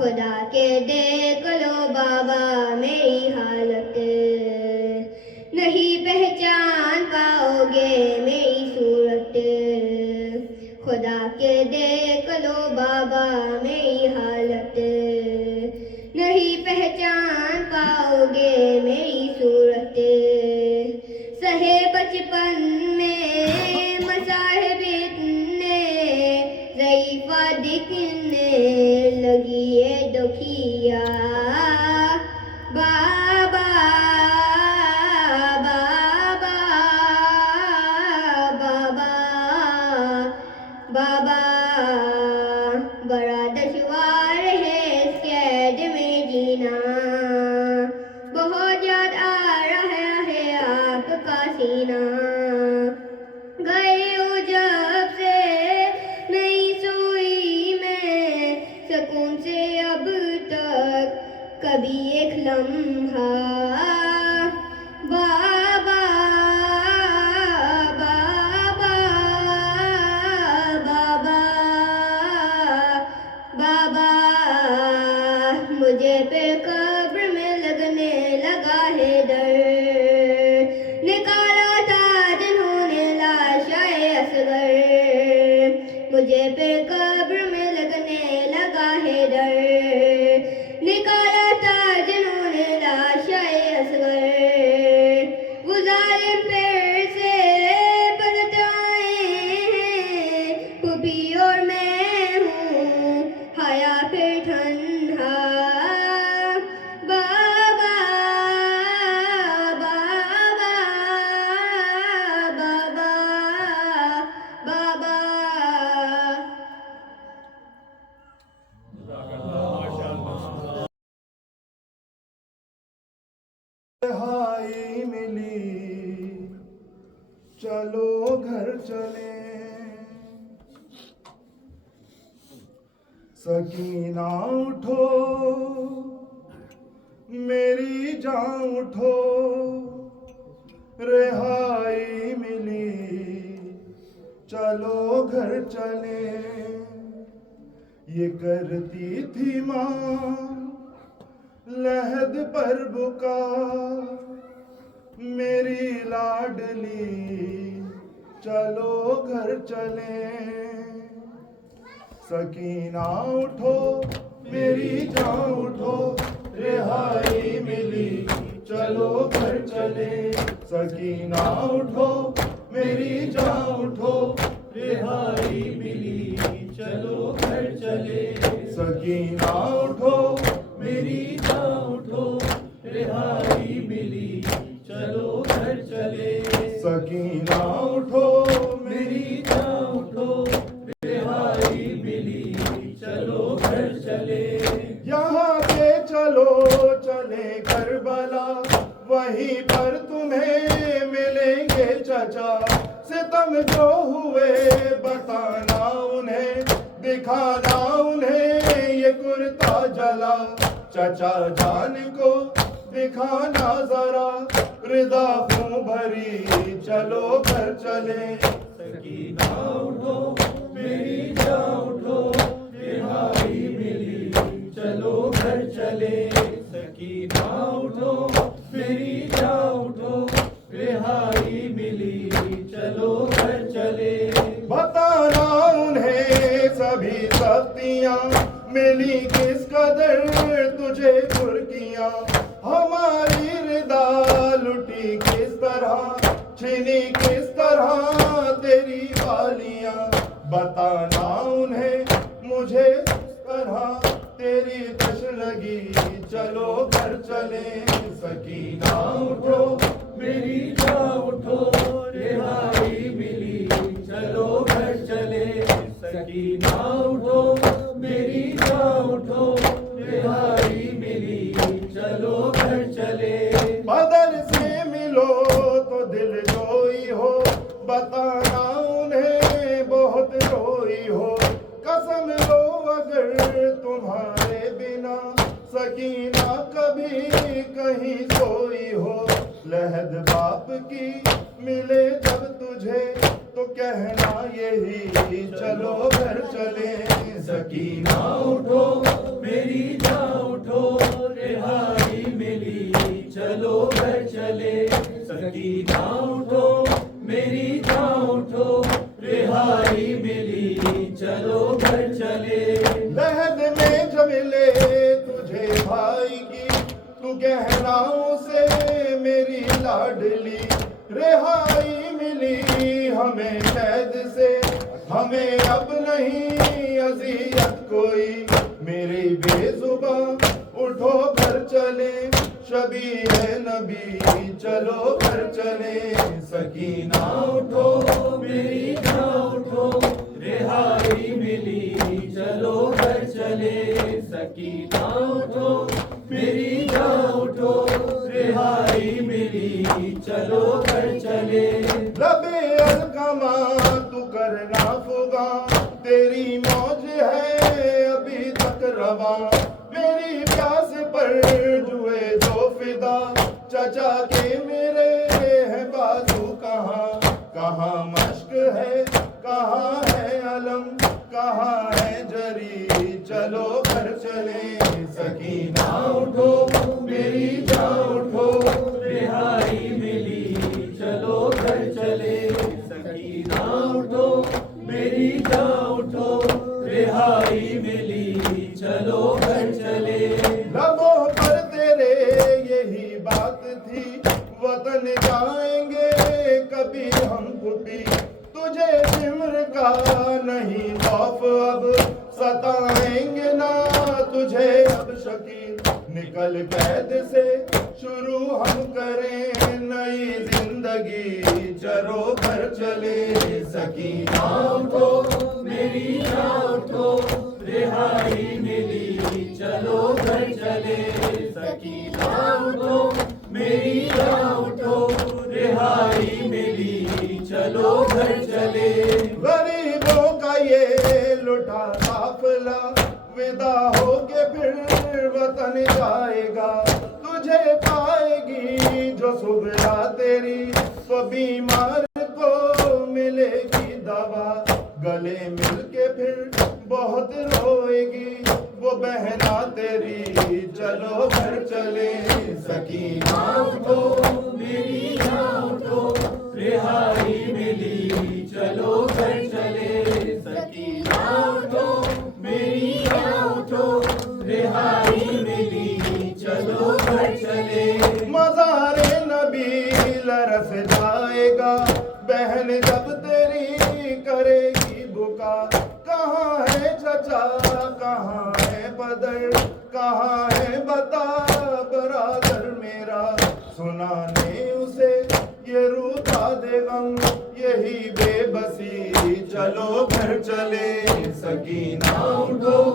खुदा के देख लो बाबा मेरी हालत, नहीं पहचान पाओगे मेरी सूरत। खुदा के देख लो बाबा मेरी हालत, नहीं पहचान पाओगे मेरी सूरत। सहे बचपन में मसाहिब इतने, ज़ईफ़ा दिखने लगी ये दुखिया। बाबा बाबा बाबा बाबा, बड़ा दुश्वार है इस कैद में जीना, बहुत याद आ रहा है आपका सीना। गए हो जब से नहीं सोई मैं सुकून से अब तक कभी एक लम्हा। बाबा बाबा बाबा बाबा, मुझे पे कब्र में लगने लगा है डर। निकाला था जिन्होंने लाशाए असगर, मुझे पे कब्र में लगने लगा है डर। निकाला था जिन्होंने लाशाए असगर, वो जालिम फिर से पलट आए हैं। खुबी और मैं हूँ हया फिर ठंडा। बाबा बाबा बाबा बाबा। रिहाई मिली, चलो घर चले। सकीना उठो मेरी जान उठो, रिहाई मिली, चलो घर चले। ये करती थी माँ लहद पर बुका, मेरी लाडली, चलो घर चले। सकीना उठो मेरी जान उठो, रिहाई मिली, चलो घर चले। सकीना उठो मेरी जान उठो, रिहाई मिली, चलो घर चले। सकीना उठो मेरी जान उठो, रिहाई मिली, चलो घर चले। सकीना उठो मेरी जान उठो, रिहाई मिली, चलो घर चले। यहाँ पे चलो चले करबला, वहीं पर तुम्हें मिलेंगे चचा। सितम जो हुए बताना उन्हें, दिखाना उन्हें ये कुर्ता जला। चचा जान को दिखाना जरा, रिदा खूं भरी, चलो घर चले। सकीना उठो मेरी जान उठो, रिहाई मिली, चलो घर चले। सकीना उठो मेरी जान उठो, रिहाई मिली, चलो घर चले। बताना उन्हें सभी सख्तियाँ मिली किस कदर तुझे कुर्कियाँ। हमारी रिदा लुटी किस तरह, छीनी किस तरह तेरी वालियाँ। बताना उन्हें मुझे किस तरह तेरी तशनगी, चलो घर चले। सकीना उठो मेरी जान उठो, रिहाई मिली, चलो घर चले। सकीना उठो मेरी जान उठो, रिहाई मिली, चलो घर चले। बदर से मिलो तो दिल जोई हो, बताना उन्हें बहुत रोई हो। कसम लो अगर तुम्हारे बिना सकीना कभी कहीं सोई हो। लहद बाप की मिले जब तुझे तो कहना यही चलो घर चले। सकीना उठो मेरी जान उठो, रिहाई मिली चलो घर चले। सकीना उठो मेरी जान उठो, रिहाई मिली चलो घर चले। लहद में जब मिले तुझे भाई की, तू कहना उसे मेरी लाडली। रिहाई मिली हमें कैद से, हमें अब नहीं अज़ियत कोई। मेरी बेजुबान उठो घर चले, शबी है नबी चलो घर चले। सकीना उठो मेरी जान उठो, रिहाई मिली चलो घर चले। सकीना उठो मेरी जान उठो, रिहाई मिली चलो घर चले। लबे अलकमा तू करना फुगा, तेरी मौज है अभी तक रवा। मेरी प्यास पर जुए जो फिदा, चचा के मेरे है बाजू कहाँ। कहाँ मश्क है कहाँ है अलम, कहाँ है जरी चलो घर चले। सकीना उठो मेरी जान उठो, रिहाई मिली चलो घर चले। सकीना उठो मेरी जान उठो, रिहाई मिली चलो घर चले। लबों पर तेरे यही बात थी, वतन जाएंगे कभी हम भी। तुझे जिम्र का नहीं खौफ अब, सताएंगे ना तुझे अब शकील। निकल कैद से शुरू हम करें नई जिंदगी चलो घर चले। सकीना उठो मेरी जान उठो, रिहाई मिली चलो घर चले। सकीना उठो मेरी जान उठो, रिहाई मिली चलो घर चले। गरीबों का ये लुटा काफिला, विदा होके फिर वतन जाएगा। तुझे पाएगी जो सुबह तेरी, तो बीमार को मिलेगी दवा। गले मिलके फिर बहुत रोएगी वो बहना तेरी चलो घर चले। सकीना उठो मेरी जान उठो, रिहाई मिली चलो घर चले। सकीना उठो मेरी जान उठो, रिहाई मिली चलो घर चले। मज़ारे नबी लरस जाएगा, बहन जब तेरी करेगी बुका। कहाँ है चचा कहाँ है बदर, कहाँ है बता बरादर मेरा। सुनाने उसे ये रूठा दे गम, यही बेबसी चलो घर चले। सकीना उठो